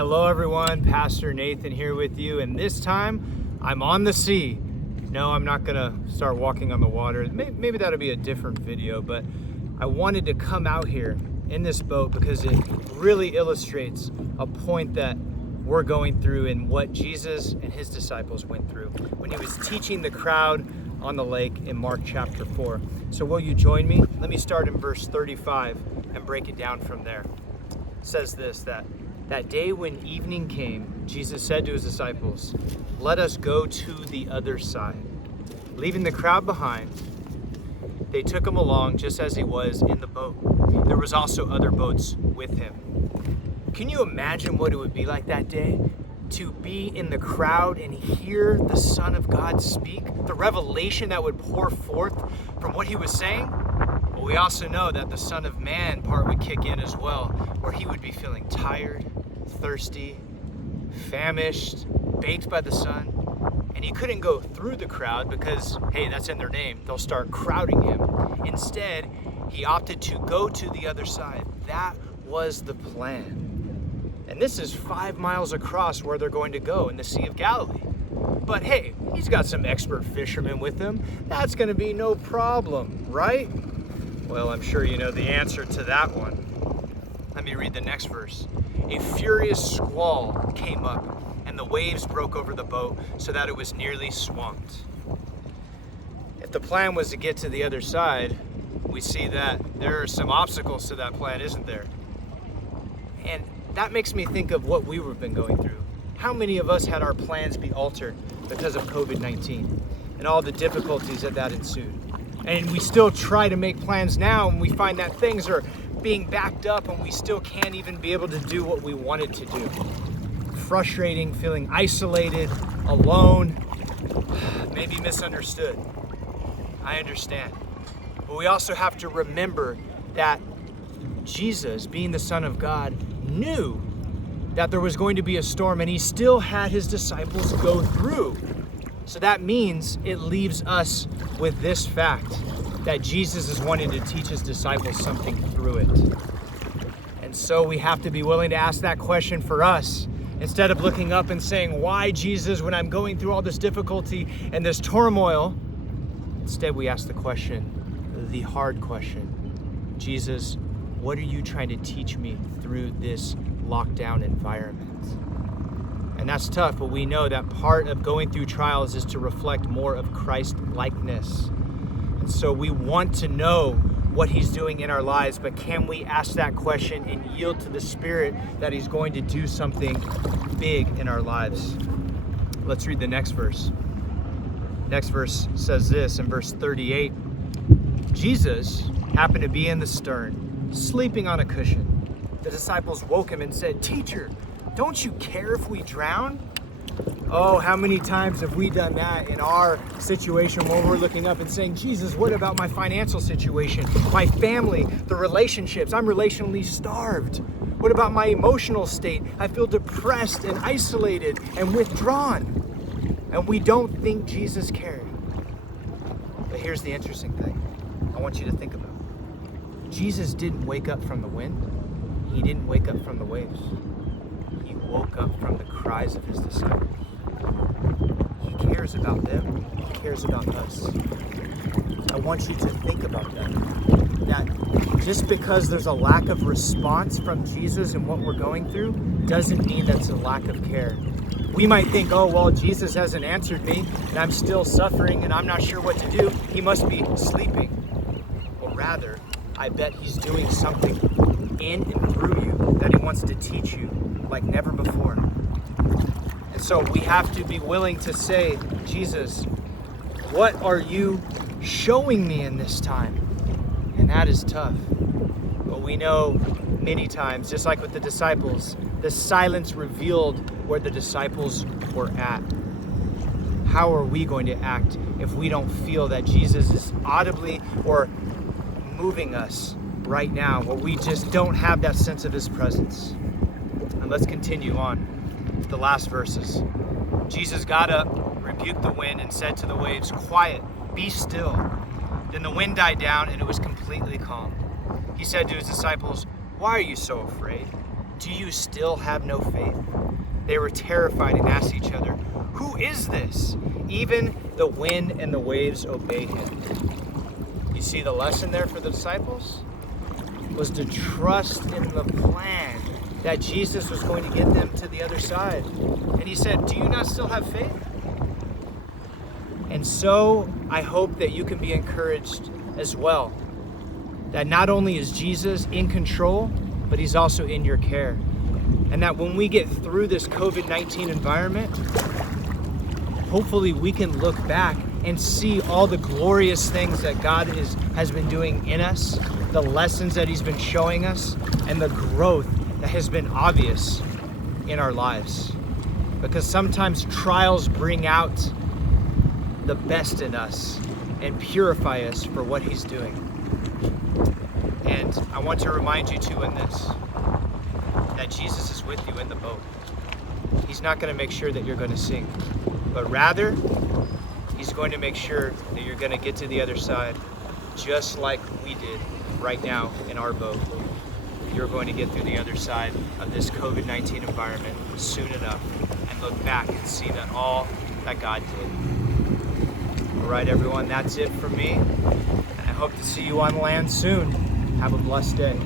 Hello everyone, Pastor Nathan here with you, and this time I'm on the sea. No, I'm not gonna start walking on the water. Maybe that'll be a different video, but I wanted to come out here in this boat because it really illustrates a point that we're going through and what Jesus and his disciples went through when he was teaching the crowd on the lake in Mark chapter 4. So will you join me? Let me start in verse 35 and break it down from there. It says this, that day when evening came, Jesus said to his disciples, "Let us go to the other side." Leaving the crowd behind, they took him along just as he was in the boat. There was also other boats with him. Can you imagine what it would be like that day? To be in the crowd and hear the Son of God speak? The revelation that would pour forth from what he was saying? Well, we also know that the Son of Man part would kick in as well, where he would be feeling tired, thirsty, famished, baked by the sun. And he couldn't go through the crowd because, hey, that's in their name. They'll start crowding him. Instead, he opted to go to the other side. That was the plan. And this is 5 miles across where they're going to go in the Sea of Galilee. But hey, he's got some expert fishermen with him. That's going to be no problem, right? Well, I'm sure you know the answer to that one. Let me read the next verse. A furious squall came up, and the waves broke over the boat so that it was nearly swamped. If the plan was to get to the other side, we see that there are some obstacles to that plan, isn't there? And that makes me think of what we've been going through. How many of us had our plans be altered because of COVID-19 and all the difficulties that ensued? And we still try to make plans now, and we find that things are being backed up and we still can't even be able to do what we wanted to do. Frustrating, feeling isolated, alone, maybe misunderstood. I understand. But we also have to remember that Jesus, being the Son of God, knew that there was going to be a storm, and he still had his disciples go through. So that means it leaves us with this fact, that Jesus is wanting to teach his disciples something through it. And so we have to be willing to ask that question for us. Instead of looking up and saying, "Why, Jesus, when I'm going through all this difficulty and this turmoil?" Instead, we ask the question, the hard question, "Jesus, what are you trying to teach me through this lockdown environment?" And that's tough, but we know that part of going through trials is to reflect more of Christ-likeness. And so we want to know what he's doing in our lives, but can we ask that question and yield to the Spirit that he's going to do something big in our lives? Let's read the next verse. Next verse says this in verse 38. Jesus happened to be in the stern, sleeping on a cushion. The disciples woke him and said, "Teacher, don't you care if we drown?" Oh, how many times have we done that in our situation when we're looking up and saying, "Jesus, what about my financial situation, my family, the relationships? I'm relationally starved. What about my emotional state? I feel depressed and isolated and withdrawn." And we don't think Jesus cared. But here's the interesting thing I want you to think about. Jesus didn't wake up from the wind. He didn't wake up from the waves. He woke up from the cries of his disciples. He cares about them. He cares about us. I want you to think about that. That just because there's a lack of response from Jesus in what we're going through doesn't mean that's a lack of care. We might think, "Oh, well, Jesus hasn't answered me and I'm still suffering and I'm not sure what to do. He must be sleeping." Or rather, I bet he's doing something in and through you that he wants to teach you like never before. And so we have to be willing to say, "Jesus, what are you showing me in this time?" And that is tough. But we know many times, just like with the disciples, the silence revealed where the disciples were at. How are we going to act if we don't feel that Jesus is audibly or moving us right now, where we just don't have that sense of his presence? And let's continue on to the last verses. Jesus got up, rebuked the wind, and said to the waves, "Quiet, be still." Then the wind died down and it was completely calm. He said to his disciples, "Why are you so afraid? do you still have no faith? They were terrified and asked each other, who is this? Even the wind and the waves obey him. You see the lesson there for the disciples? Was to trust in the plan that Jesus was going to get them to the other side. And he said, do you not still have faith? And so I hope that you can be encouraged as well. That not only is Jesus in control, but he's also in your care. And that when we get through this COVID-19 environment, hopefully we can look back and see all the glorious things that God has been doing in us, the lessons that he's been showing us, and the growth that has been obvious in our lives. Because sometimes trials bring out the best in us and purify us for what he's doing. And I want to remind you too in this, that Jesus is with you in the boat. He's not going to make sure that you're going to sink, but rather he's going to make sure that you're going to get to the other side, just like we did right now in our boat. You're going to get through the other side of this COVID-19 environment soon enough and look back and see that all that God did. All right, everyone, that's it for me. And I hope to see you on land soon. Have a blessed day.